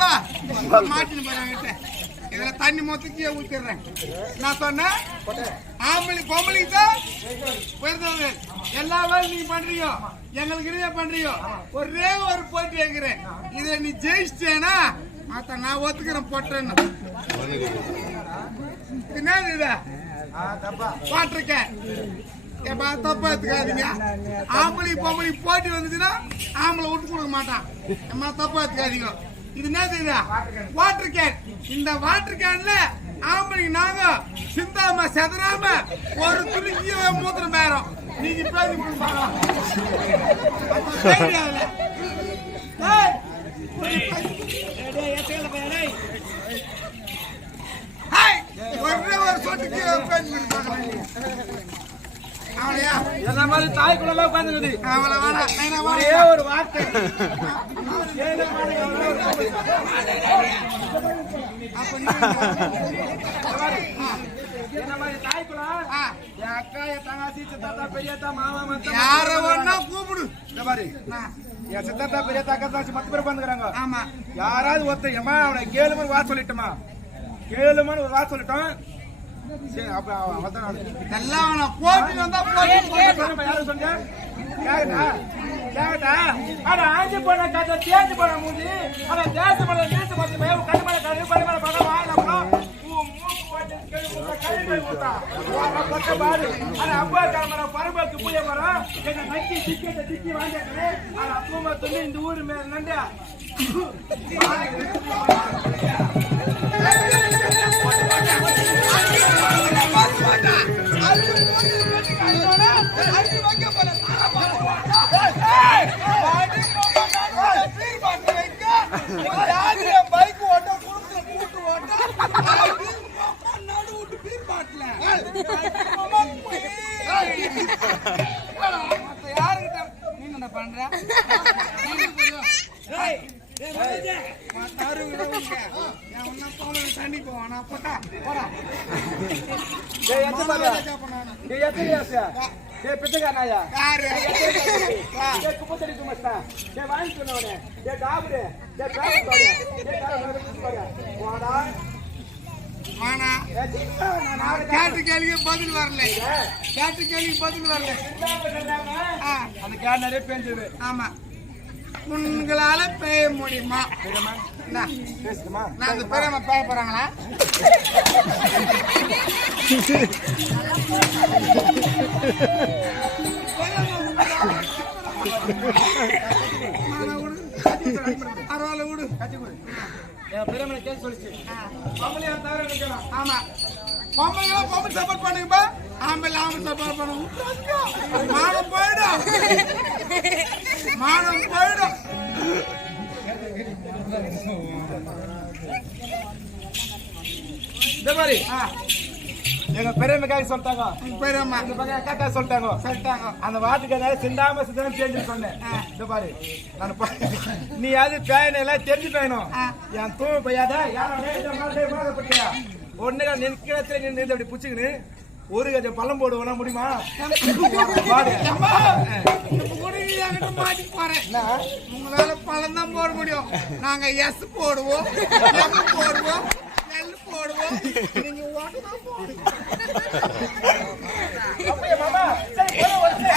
வா. மாட்டின்னு போறாங்க இதுல தண்ணி மொத்தத்தையே ஊத்திடுறேன். நான் சொன்னேன் ஆம்பளை பொம்பளைக்கு தான் பிறந்தது எல்லா வேலையும் நீ பண்றீங்க எங்களுக்கு இடையே பண்றீங்க ஒரே ஒரு போட்டி வைக்கிறேன் இதை நீ ஜெயிச்சிட்டேனா மத்த நான் ஒத்துக்கிறேன் போட்டேன்னு என்னது இது பாட்டிருக்கேன் ஏப்பா தப்பா எடுத்துக்காதீங்க. ஆம்பளை பொம்பளை போட்டி வந்துச்சுன்னா ஆம்பளை விட்டு கொடுக்க மாட்டான். அம்மா தப்பா எடுத்துக்காதீங்க. இது என்ன இது வாட்டர் கேன் இந்த வாட்டர் கேன்ல ஆம்பளைக்கு நாங்க சிந்தாம செதறாம ஒரு துணிக்கிய மூத்திரம் பேரம் நீங்க பேசி கொடுப்பாங்க ஒரே ஒரு சொட்டுக்கு பேசி கொடுப்பாங்க அவளையா என்ன மாதிரி தாய் குழந்தை உட்காந்துருக்குது அவளை வேணா நான் ஒரே வாடா ஒரு வார்த்தை. என்ன மாதிரி தாய் குலம் ஆ, என் அக்கா என் தங்காசி சித்தாத்தா பெரியத்தா மாமா மத்த யார கூப்பிடு. இந்த மாதிரி என் சித்தாத்தா பெரியத்தா அக்கா தங்கச்சி மத்த பேர் உட்காந்துக்கிறாங்க ஆமா. யாராவது ஒருத்தர் ஏமா அவனை கேளுமனு வா சொல்லிட்டோமா? கேளுமனு ஒரு வா சொல்லிட்டோம். சரி அப்ப அவன் தான். எல்லாம் போட்டி வந்தா போட்டி போட்டு சொல்லுப்பா, யாரு சொன்னீங்க? கேக்கட்டா? கேக்கட்டா? அட ஆஞ்சி போன கதை, தேஞ்சு போன மூஞ்சி. அட தேச போன தேச கண்ணு மேல கண்ணு, பல்லு மேல பல்லு, வாயில பழம். உன் மூக்கு போட்டு தண்ணி போவானா போட்டா பிச்சைக்காரனாயா? யாரு வா. ஏய், குப்பத்தடி கும்மஸ்தா. ஏய், வாங்கி சொன்னவனே. ஏய், டாபரு. வாடா. கேட்டு பதில் வரல கேட்டு கேள்விக்கு பதில் வரல அந்த கேன் நிறைய பேஞ்சது ஆமா உங்களால பேய முடியுமா? நான் அந்த பேரம பேய போறாங்களா? பரவாயில்ல விடு. என் பெரியமனை கேட்க சொல்லிச்சு அவங்களே தவிர நிற்கலாம் ஆமா. பொம்பளை பொம்பளை சப்போர்ட் பண்ணுங்கப்பா. ஆம்பளை ஆம்பளை சப்போர்ட் பண்ணுங்க. மானம் போயிடும். மானம் போயிடும். இந்த மாதிரி. ஆ, எங்க பெரியம்மைக்காக சொல்லிட்டாங்க. பெரியம்மா. பக்கம் அக்காக்கா சொல்லிட்டாங்க. சொல்லிட்டாங்க. அந்த வாட்டுக்கு சிந்தாம சிந்தாம தெரிஞ்சு சொன்னேன் இந்த பாரு. நான் நீ அது பேயன எல்லாம் தெரிஞ்சு பேயணும். என் தூ பையாத ஒன்னு நிற்கிறத்துல நின்று அப்படி புச்சுக்கின்னு ஒரு கஜம் பள்ளம் போடுவோம்னா முடியுமா? உங்களால பழம் தான் போட முடியும். நாங்க எஸ் போடுவோம் போடுவோம் எல் போடுவோம். நீங்க ஓட்டு